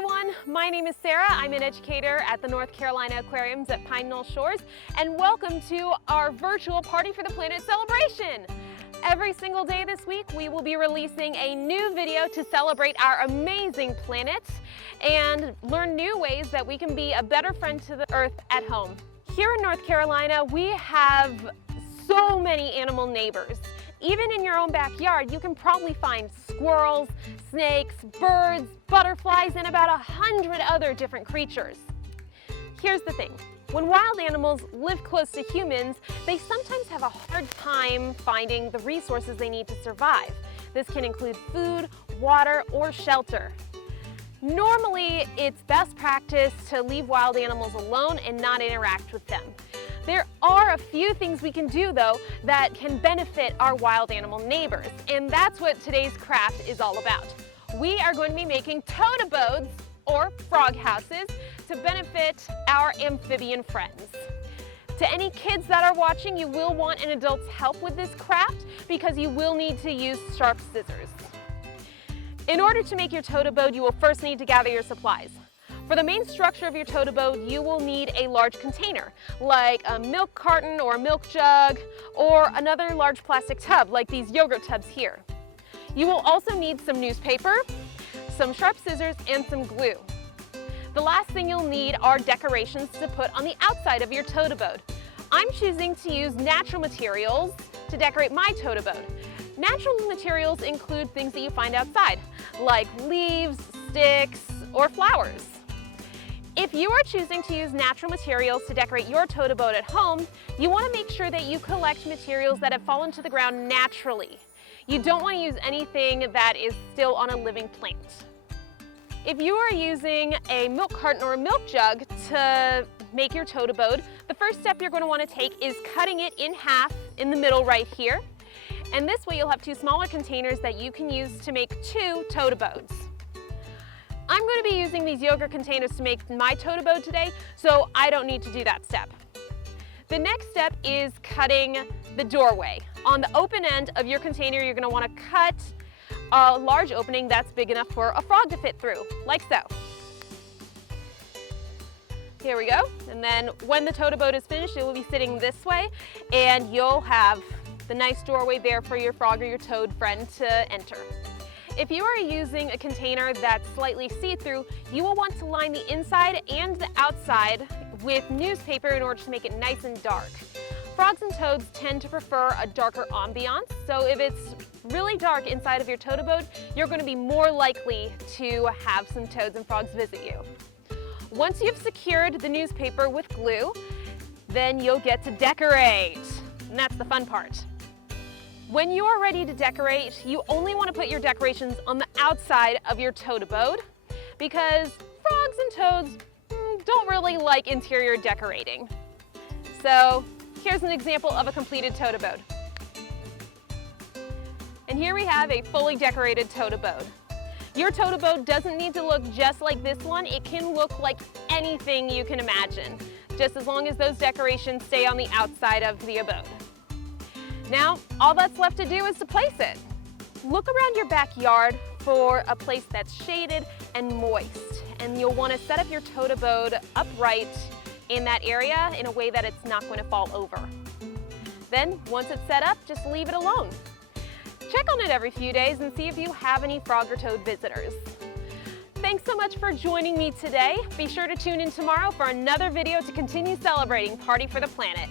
everyone, my name is Sarah. I'm an educator at the North Carolina Aquariums at Pine Knoll Shores, and welcome to our virtual Party for the Planet celebration. Every single day this week, we will be releasing a new video to celebrate our amazing planet and learn new ways that we can be a better friend to the Earth at home. Here in North Carolina, we have so many animal neighbors. Even in your own backyard, you can probably find squirrels, snakes, birds, butterflies, and about 100 other different creatures. Here's the thing. When wild animals live close to humans, they sometimes have a hard time finding the resources they need to survive. This can include food, water, or shelter. Normally, it's best practice to leave wild animals alone and not interact with them. There are a few things we can do, though, that can benefit our wild animal neighbors, and that's what today's craft is all about. We are going to be making toad abodes, or frog houses, to benefit our amphibian friends. To any kids that are watching, you will want an adult's help with this craft because you will need to use sharp scissors. In order to make your toad abode, you will first need to gather your supplies. For the main structure of your toad abode, you will need a large container, like a milk carton or a milk jug, or another large plastic tub, like these yogurt tubs here. You will also need some newspaper, some sharp scissors, and some glue. The last thing you'll need are decorations to put on the outside of your toad abode. I'm choosing to use natural materials to decorate my toad abode. Natural materials include things that you find outside, like leaves, sticks, or flowers. If you are choosing to use natural materials to decorate your toad abode at home, you want to make sure that you collect materials that have fallen to the ground naturally. You don't want to use anything that is still on a living plant. If you are using a milk carton or a milk jug to make your toad abode, the first step you're going to want to take is cutting it in half in the middle right here. And this way you'll have two smaller containers that you can use to make two toad abodes. I'm going to be using these yogurt containers to make my toad abode today, so I don't need to do that step. The next step is cutting the doorway. On the open end of your container, you're going to want to cut a large opening that's big enough for a frog to fit through, like so. Here we go. And then when the toad abode is finished, it will be sitting this way, and you'll have the nice doorway there for your frog or your toad friend to enter. If you are using a container that's slightly see-through, you will want to line the inside and the outside with newspaper in order to make it nice and dark. Frogs and toads tend to prefer a darker ambiance, so if it's really dark inside of your toad abode, you're going to be more likely to have some toads and frogs visit you. Once you've secured the newspaper with glue, then you'll get to decorate, and that's the fun part. When you are ready to decorate, you only want to put your decorations on the outside of your toad abode because frogs and toads don't really like interior decorating. So here's an example of a completed toad abode. And here we have a fully decorated toad abode. Your toad abode doesn't need to look just like this one. It can look like anything you can imagine, just as long as those decorations stay on the outside of the abode. Now, all that's left to do is to place it. Look around your backyard for a place that's shaded and moist, and you'll want to set up your toad abode upright in that area in a way that it's not going to fall over. Then, once it's set up, just leave it alone. Check on it every few days and see if you have any frog or toad visitors. Thanks so much for joining me today. Be sure to tune in tomorrow for another video to continue celebrating Party for the Planet.